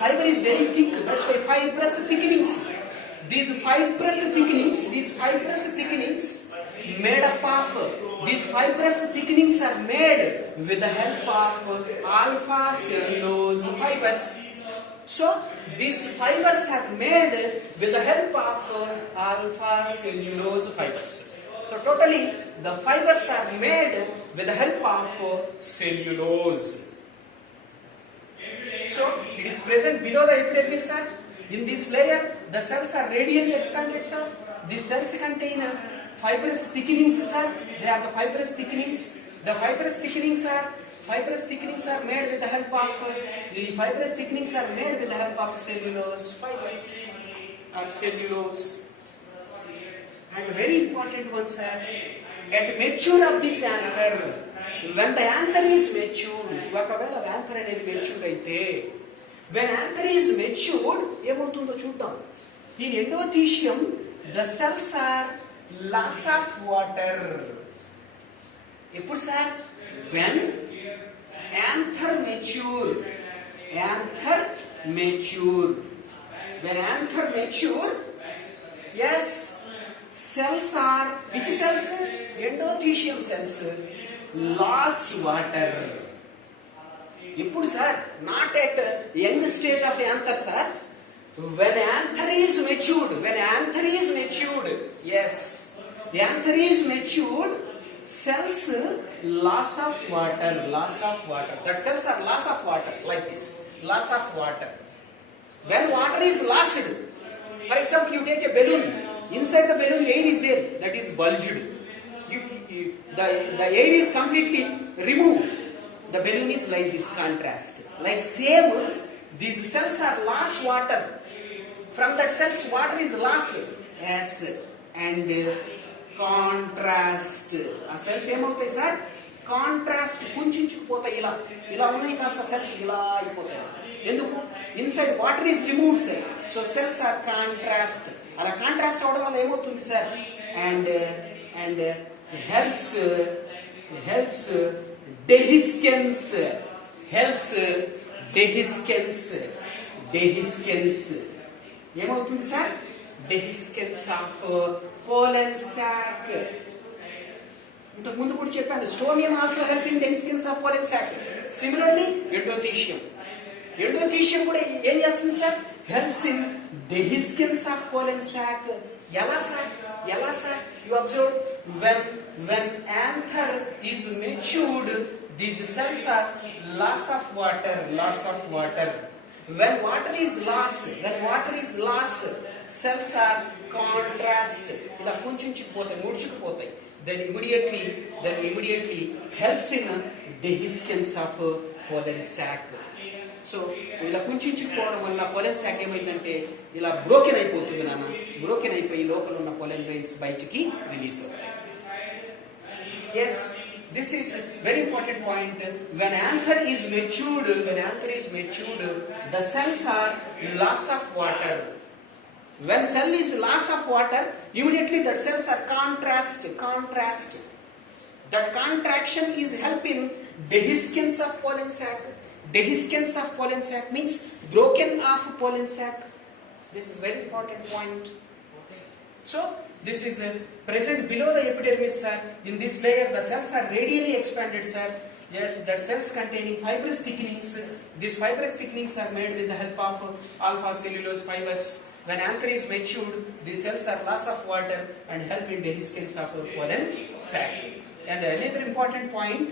Fiber is very thick, that's why fibrous thickenings. These fibrous thickenings made up of, these fibrous thickenings are made with the help of alpha cellulose fibers. So these fibers are made with the help of alpha cellulose fibers. So totally the fibers are made with the help of cellulose. So it is present below the epidermis, sir. In this layer, the cells are radially expanded, sir. These cells contain fibrous thickenings, sir. They are the fibrous thickenings. The fibrous thickenings are made with the help of cellulose fibers or cellulose. And very important one, sir. At mature of this anther, when the anther is matured, ఒకవేళ anther అనేది matured అయితే, when anther is matured, ఏమవుతుందో చూద్దాం. In endothelium, the cells are loss of water. ఎప్పుడు sir? When anther mature. When anther mature, yes, cells are, which cells? Endothelium cells loss water. ఇప్పుడు sir, not at young stage of anther, sir. When anther is matured, yes, the anther is matured, cells loss of water. That cells are loss of water, like this, loss of water. When water is lost, for example, you take a balloon, inside the balloon air is there, that is bulged. The air is completely removed. The balloon is like this, contrast. Like same, these cells are lost water. From that cells, water is lost. Yes, and contrast. ఆ cells ఏమవుతాయి sir? Contrast, కుంచుకుపోతాయి. ఇలా ఉన్నాయి, కాస్త cells ఇలా అయిపోతాయి. ఎందుకు? Inside water is removed, sir. So cells are contrast. అలా కాంట్రాస్ట్ అవడం వల్ల ఏమవుతుంది సార్? And helps dehiscence. ఏమవుతుంది sir? dehiscence of pollen sac. ఇంతకు ముందు కూడా చెప్పాను, stomium also help in dehiscence of pollen sac. Similarly endothecium కూడా ఏం చేస్తుంది sir? helps in dehiscence of pollen sac. ఎలా sir? You observe, when anther is matured, these cells are loss of water. When water is lost, cells are contrast. ఇలా కుంచుకుపోతాయి, ముడుచుకుపోతాయి. Then immediately helps in dehiscence of pollen sac. So ఇలా కుంచుకుపోవడం వల్ల pollen sack ఏమైందంటే ఇలా broken అయిపోతుంది నాన్న. Broken అయిపోయి లోపల ఉన్న పొలెన్ గ్రెయిన్స్ బయటికి రిలీజ్ అవుతాయి. Yes, this is very important point. When anther is matured, the cells are loss of water. When cell is loss of water, immediately that cells are contrast. That contraction is helping dehiscence of pollen sac. Dehiscence of pollen sac means broken of pollen sac. This is very important point. So this is present below the epidermis, sir. In this layer, the cells are radially expanded, sir. Yes, that cells containing fibrous thickenings. These fibrous thickenings are made with the help of alpha cellulose fibers. When anther is matured, these cells are loss of water and help in dehiscence of pollen sac. And another important point,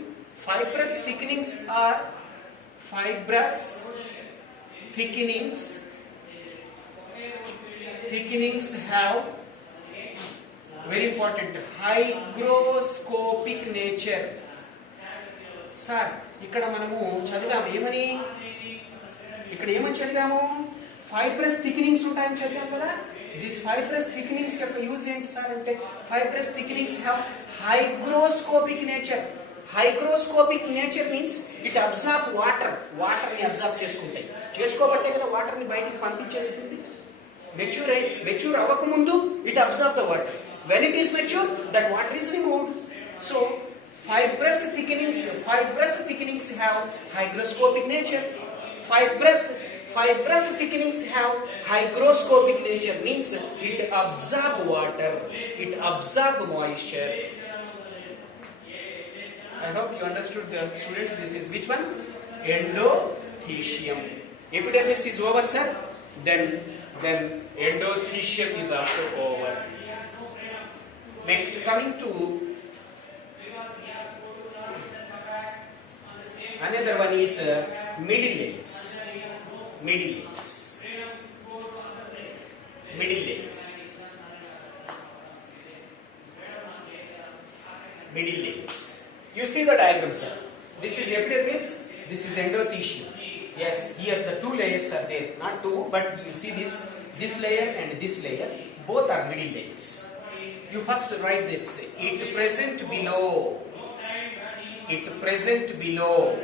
fibrous thickenings have very important hygroscopic nature. Sir, ఇక్కడ మనము చదివాము ఏమని చదివాము? Fibrous థిక్నింగ్స్ ఉంటాయని చదివాం కదా. These fibrous థిక్నింగ్స్ యొక్క use ఏంటి సార్ అంటే, fibrous thickenings have hygroscopic nature. Hygroscopic nature means it absorb water ని అబ్జార్బ్ చేసుకోబట్టే కదా వాటర్ ని బయటికి పంపించేస్తుంది. మెచ్యూర్ అవ్వకముందు it absorb the water. When it is mature, that water is removed. So fibrous thickenings have hygroscopic nature. fibrous thickenings have hygroscopic nature, means it absorb water, it absorb moisture. I hope you understood, students. This is which one? Endothecium. Epidermis is over, sir. Then endothecium is also over. Next, coming to another one is middle layers. Middle layers. Middle layers. Middle layers. You see the diagram, sir. This is epidermis, this is endothecium. Yes, here the two layers are there. Not two, but you see this layer and this layer. Both are middle layers. You first write this. It present below. It present below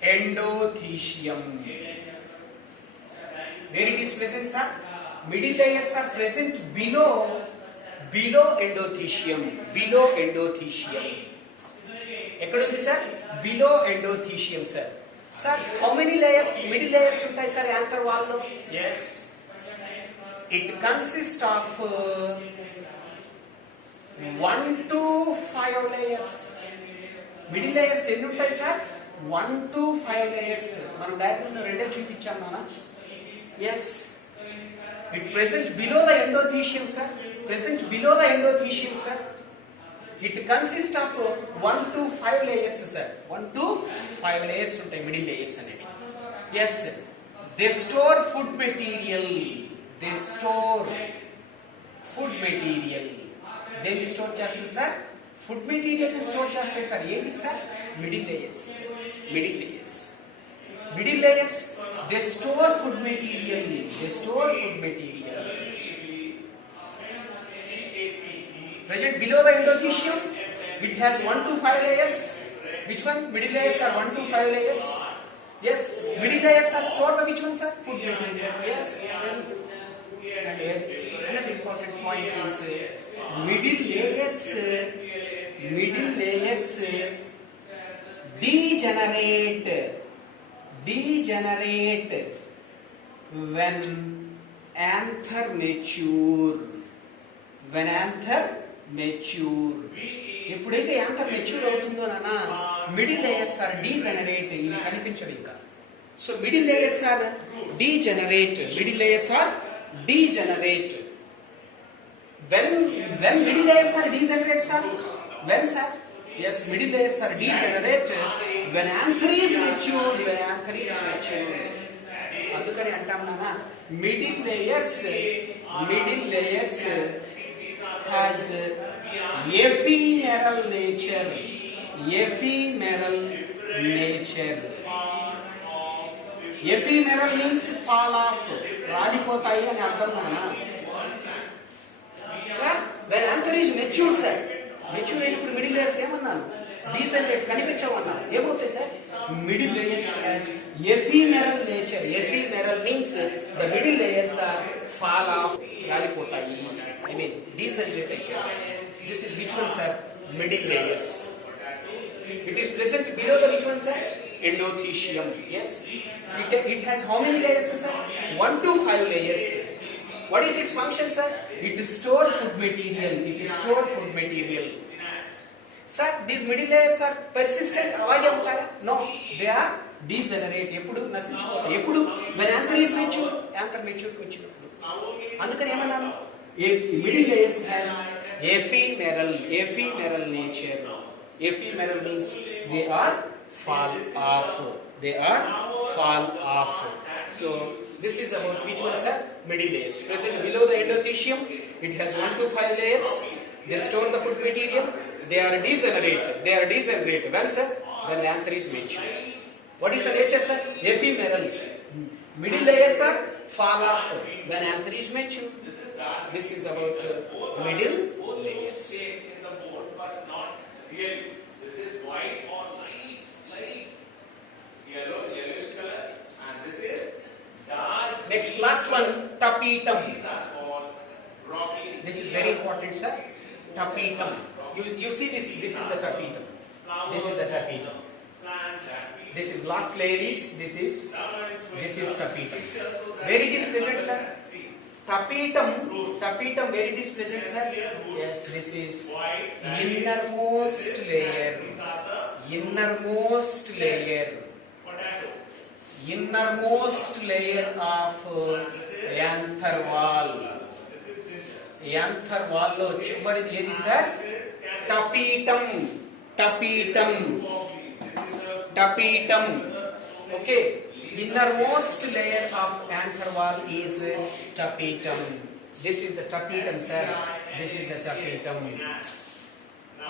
endothecium. Where it is present, sir? Middle layers are present below endothecium. Below endothecium. ఎక్కడుంది sir? Below endothecium sir. Sir how many layers, middle layers ఉంటాయి sir anchor wall లో? yes, it consists of 1 to 5 layers. Middle layers ఎన్ని ఉంటాయి sir? 1 to 5 layers. మనం diagram లో రెండే చూపించాం నాన్న. yes, it present below the endothecium, sir. Present below the endothecium, sir. It consists of 1 to 5 layers, sir. 1 to 5 layers ఉంటాయి middle layers అనేవి. yes, they store food material. They store food material. దేన్ని store చేస్తారు sir? Food material ని store చేస్తాయి sir. ఏంటి sir? Middle layers. Middle layers. Middle layers they store food material. They store food material. Present below the endothecium, it has 1 to 5 layers. Which one? Middle layers are 1 to 5 layers. yes, middle layers are stored by which one, sir? Food material. yes. And another important point is middle layers degenerate when anther mature. When anther mature. ఎప్పుడైతే anther mature అవుతుందో నాన్న, middle layers are degenerate. ఇవి కనిపించవు ఇంకా. So middle layers are degenerate. Middle layers are degenerate. when middle layers are degenerate, sir? When, sir? yes, middle layers are degenerate when anther is matured. When anther is matured. అందుకని అంటాం నాన్న, middle layers has ephemeral nature. Ephemeral nature. Ephemeral means fall off. రాలిపోతాయి అని అర్థం నాన్న. Sir when anther is matured, sir. Mature అయినప్పుడు middle layers ఏమన్నాను? Degenerate కనిపించమన్నాను. ఏమవుతాయి sir? Middle layers has ephemeral nature. Ephemeral means the middle layers are fall off. రాలిపోతాయి. I mean degenerate అయిపోతాయి. This is which one, sir? Middle layers. It is present below the which one, sir? Endothecium. yes, it has how many layers, sir? 1 to 5 layers. What is its function, sir? It store food material. It store food material. Sir, these middle layers are persistent. అలాగే ఉంటాయా? No, they are degenerate. ఎప్పుడు నశించిపోతాయి. ఎప్పుడు? when anther is mature. anther mature కి వచ్చినప్పుడు. అందుకని ఏమన్నాను? middle layers has ephemeral nature. Ephemeral means they are fall off. They are fall off. So this is about which ones are middle layers. Present below the endothecium, it has 1 to 5 layers. They store the food material. They are degenerate. When, sir? When the anther is mature. What is the nature, sir? Ephemeral. Middle layers are fall off when anther is mature. This is about middle layers. This is white or light yellowish color, and this is dark. Next, last one, tapetum. These are called rocky. This is very important, sir. Tapetum. You see this? This is the tapetum. This is the tapetum. This is last layer is. This is This is tapetum. Where it is present, sir? Tapetum, where it is present, sir? Yes, this is innermost layer. Innermost layer. Innermost layer of anther wall. Anther wall lo chivaridi edi sir? Tapetum. Tapetum. Okay. Innermost layer of anther wall is tapetum. This is the tapetum, sir. This is the tapetum.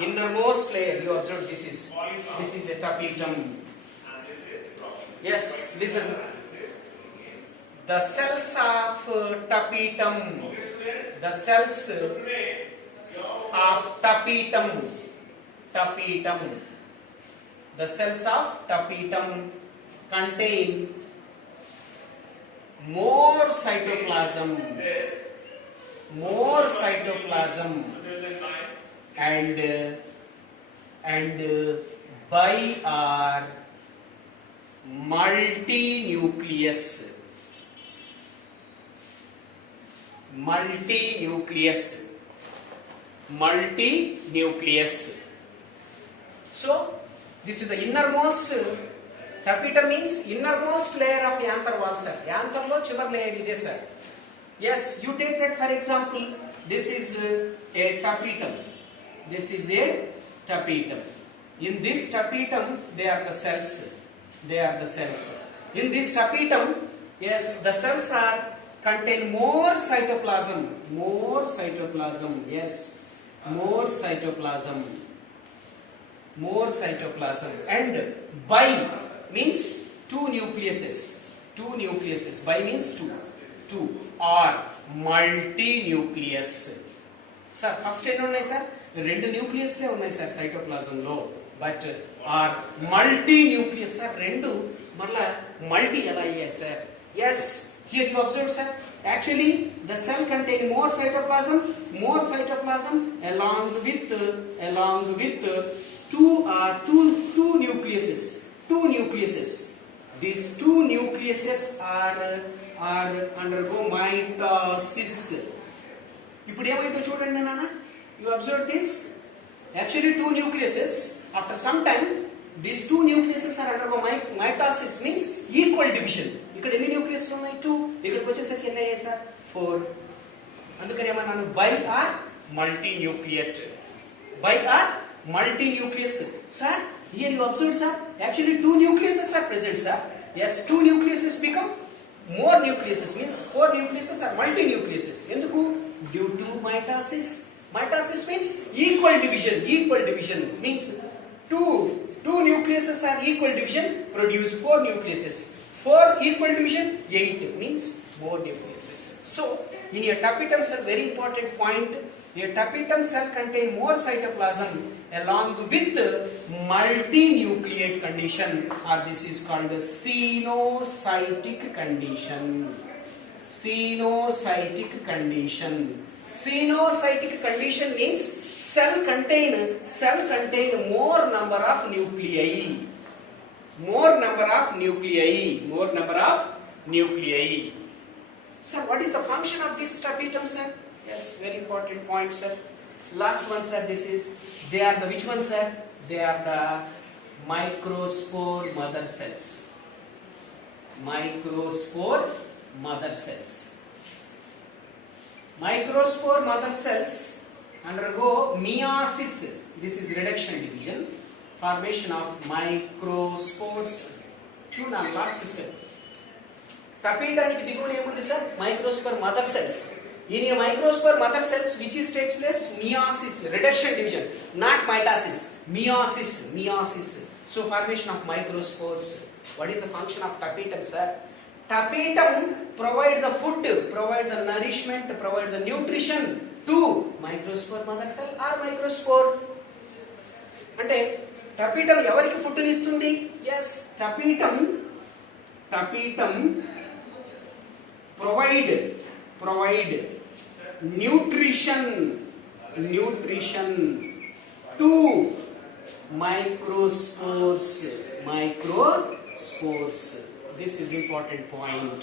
Innermost layer. You observe this is a tapetum. Yes, listen. The cells of tapetum. The cells of tapetum. The cells of tapetum contain more cytoplasm, and bi or multi-nucleus. So this is the innermost. Tapetum means innermost layer of anther wall, sir. Anther lo chivar layer ide, sir. Yes, you take that for example. This is a tapetum. In this tapetum, they are the cells. In this tapetum, yes, the cells contain more cytoplasm. Yes, more cytoplasm. And bi means two nucleuses. Bi means two or multi-nucleus. Sir, first ಏನು ఉన్నాయి sir? రెండు nucleus లే ఉన్నాయి sir cytoplasm లో. But or multi-nucleus sir, రెండు మళ్ళా multi ఎలా అయ్యాయి sir? Yes, here you observe sir. Actually, the cell contain more cytoplasm along with two nucleuses. These two nucleuses are undergo mitosis. ఇప్పుడు ఏమైందో చూడండి నాన్న. You observe this. Actually, two nucleuses. After some time, these two nucleuses are undergo mitosis, means equal division. ఇక్కడ ఎన్ని nucleus ఉన్నాయి? 2. ఇక్కడికి వచ్చేసరికి ఎన్ని అయ్యాయి సార్? 4. అందుకని ఏమన్నాను? Bi or multinucleus. Sir, here you observe sir, actually two nucleuses are present sir. Yes, two nucleuses become more nucleuses, means 4 nucleuses are multinucleuses. Enduku? Due to mitosis. Mitosis means equal division means two nucleuses are equal division produce 4 nucleuses. 4 equal division 8 means more nucleuses. So in a tapetum cell, very important point, a tapetum cell contain more cytoplasm along with multinucleate condition, or this is called a xenocytic condition. Xenocytic condition means cell contain more number of nuclei. Sir, what is the function of this tapetum, sir? Yes, very important point, sir. Last one, sir, they are the which one, sir? They are the microspore mother cells. Microspore mother cells undergo meiosis. This is reduction division, formation of microspores. Now last step. Tapetumiki diguna emundi sir? Microspore mother cells. In a microspore mother cells, which is takes place? Meiosis, reduction division, not mitosis. Meiosis. So formation of microspores. What is the function of tapetum, sir? Tapetum provide the food, provide the nourishment, provide the nutrition to microspore mother cell or microspore. అంటే tapetum ఎవరికి food ఇస్తుంది? Yes, tapetum provide nutrition to microspores. this is important point.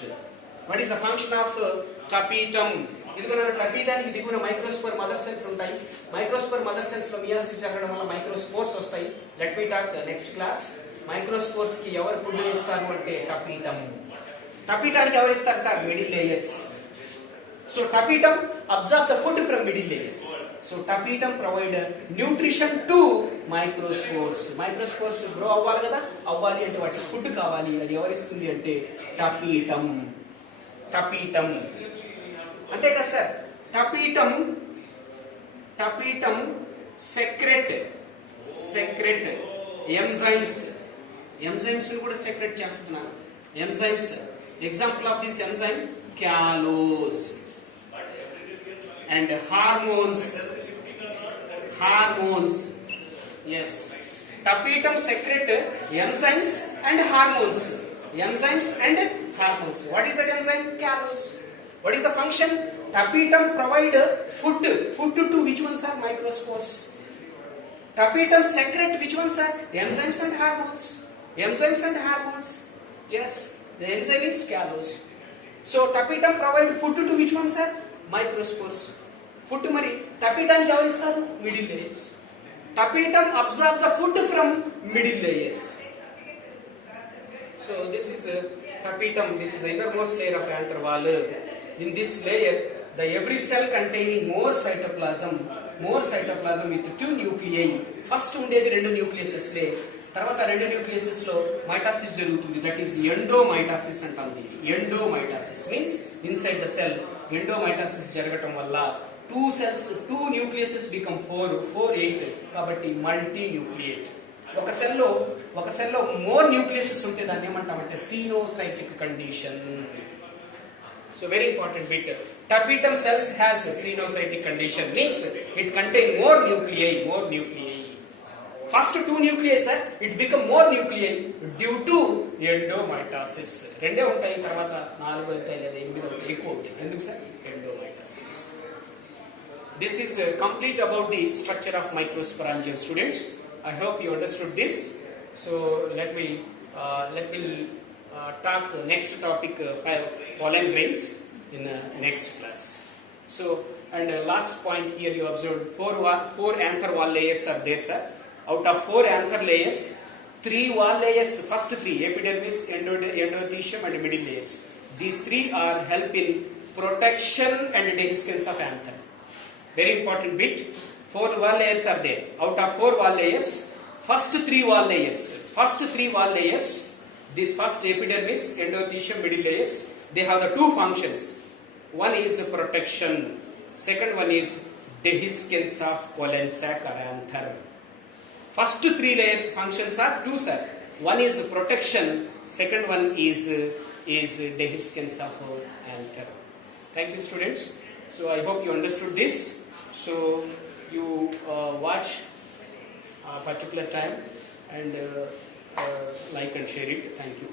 What is the function of tapetum? ఇదిగోన టపీటానికి దిగున microspore mother cells ఉంటాయి. Microspore mother cells లో meiosis జరగడం వల్ల మైక్రోస్పోర్స్ వస్తాయి. Let me talk the next class. Microspores కి ఎవరు ఫుడ్ ఇస్తారు అంటే టపీటం. టపీటానికి ఎవరు ఇస్తారు sir? Middle layers. So tapetum absorb the food from middle layers. So tapetum provide nutrition to microspores. Microspores grow అవ్వాలి కదా, అవ్వాలి అంటే వాటికి ఫుడ్ కావాలి. అది ఎవరిస్తుంది అంటే tapetum. tapetum అంతే కదా సార్. tapetum secrete enzymes ని కూడా సెక్రెట్ చేస్తున్నారు. enzymes, example of this enzyme callose. And hormones, yes, tapetum secrete enzymes and hormones. What is that enzyme? Callose. What is the function? Tapetum provide food to which ones are? Microspores. Tapetum secrete which ones are? Enzymes and hormones. Yes, the enzyme is callose. So tapetum provide food to which ones are? Microspores. Food మరి tapetum ఎవరు ఇస్తారు? Middle layers. tapetum absorb the food from middle layers. So this is tapetum. This is the innermost layer of anther wall. In this layer, the every cell containing more cytoplasm with 2 nuclei. First ఉండేది 2 nucleuses లే. తర్వాత 2 nucleuses లో mitosis జరుగుతుంది. That is ఎండోమైటాసిస్ అంటాం. ఎండోమైటాసిస్ means inside the cell ఎండోమైటాసిస్ జరగటం వల్ల 2 nucleuses become 4 8 కాబట్టి multi nucleate. ఒక సెల్లో మోర్ న్యూక్లియసెస్ ఉంటే దాన్ని ఏమంటామంటే coenocytic condition. So very important bit. tapetum cells has xenocytic condition means it contain more nuclei. First 2 nuclei sir, it become more nuclei due to endomitosis. రెండే ఉంటాయి, తర్వాత 4 అవుతాయి లేదా 8 అవుతాయి, ఎక్కువ అవుతాయి. ఎందుకు sir? ఎండోమైటాసిస్. This is complete about the structure of microsporangium, students. I hope you understood this. So let me talk the next topic, pollen grains, in next class. So and last point here you observed 4 anther wall layers are there, sir. Out of 4 anther layers, 3 wall layers, first 3 epidermis, endothelium and middle layers. These 3 are help in protection and dehiscence of anther. Very important bit. 4 wall layers are there. Out of 4 wall layers, first 3 wall layers, this first epidermis, endothelium, middle layers, they have the 2 functions. One is protection, second one is dehiscence of pollen sac or anther. First 3 layers functions are 2, sir. One is protection, second one is dehiscence of anther. Thank you, students. So I hope you understood this. So you watch a particular time and like and share it. Thank you.